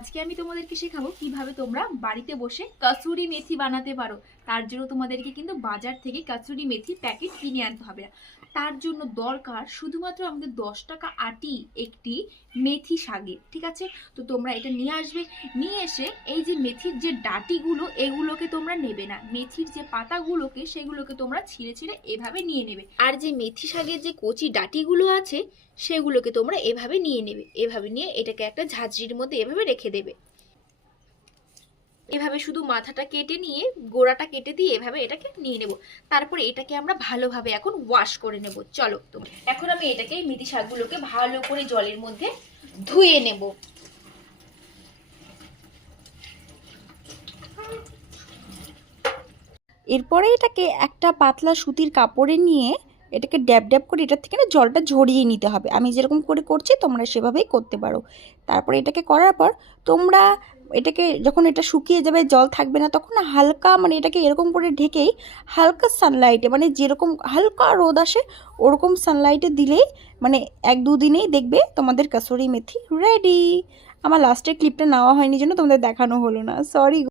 আজকে আমি তোমাদেরকে শেখাবো কিভাবে তোমরা বাড়িতে বসে কসুরি মেথি বানাতে পারো। তার জন্য তোমাদেরকে কিন্তু বাজার থেকে কসুরি মেথি প্যাকেট কিনে আনতে হবে না। তার জন্য দরকার শুধুমাত্র আমাদের 10 টাকা আটি একটি মেথি শাকের, ঠিক আছে? তো তোমরা এটা নিয়ে আসবে, নিয়ে এসে এই যে মেথির যে ডাটিগুলো এগুলোকে তোমরা নেবে না, মেথির যে পাতাগুলোকে সেগুলোকে তোমরা ছিঁড়ে ছিঁড়ে এভাবে নিয়ে নেবে। আর যে মেথি শাকের যে কচি ডাটিগুলো আছে সেগুলোকে তোমরা এভাবে নিয়ে নেবে। এভাবে নিয়ে এটাকে একটা ঝাঁঝরির মধ্যে এভাবে রেখে দেবে। এভাবে শুধু মাথাটা কেটে নিয়ে গোড়াটা কেটে দিয়ে এভাবে এটাকে নিয়ে নেব। তারপরে এটাকে আমরা ভালোভাবে এখন ওয়াশ করে নেব। চলো তো এখন আমি এটাকে মেথি শাকগুলোকে ভালো করে জলের মধ্যে ধুয়ে নেব। এরপরে এটাকে একটা পাতলা সুতির কাপড়ে নিয়ে এটাকে ড্যাব ড্যাব করে এটার থেকে না জলটা ঝরিয়ে নিতে হবে। আমি যেরকম করে করছি তোমরা সেভাবেই করতে পারো। তারপরে এটাকে করার পর তোমরা এটাকে যখন এটা শুকিয়ে যাবে, জল থাকবে না, তখন হালকা এটাকে এরকম করে ঢেকেই হালকা সানলাইটে, যেরকম হালকা রোদ আসে ওরকম সানলাইটে দিলেই 1-2 দিনেই দেখবে তোমাদের কাসুরি মেথি রেডি। আমার লাস্টের ক্লিপটা নেওয়া হয়নি জন্য তোমাদের দেখানো হলো না, সরি।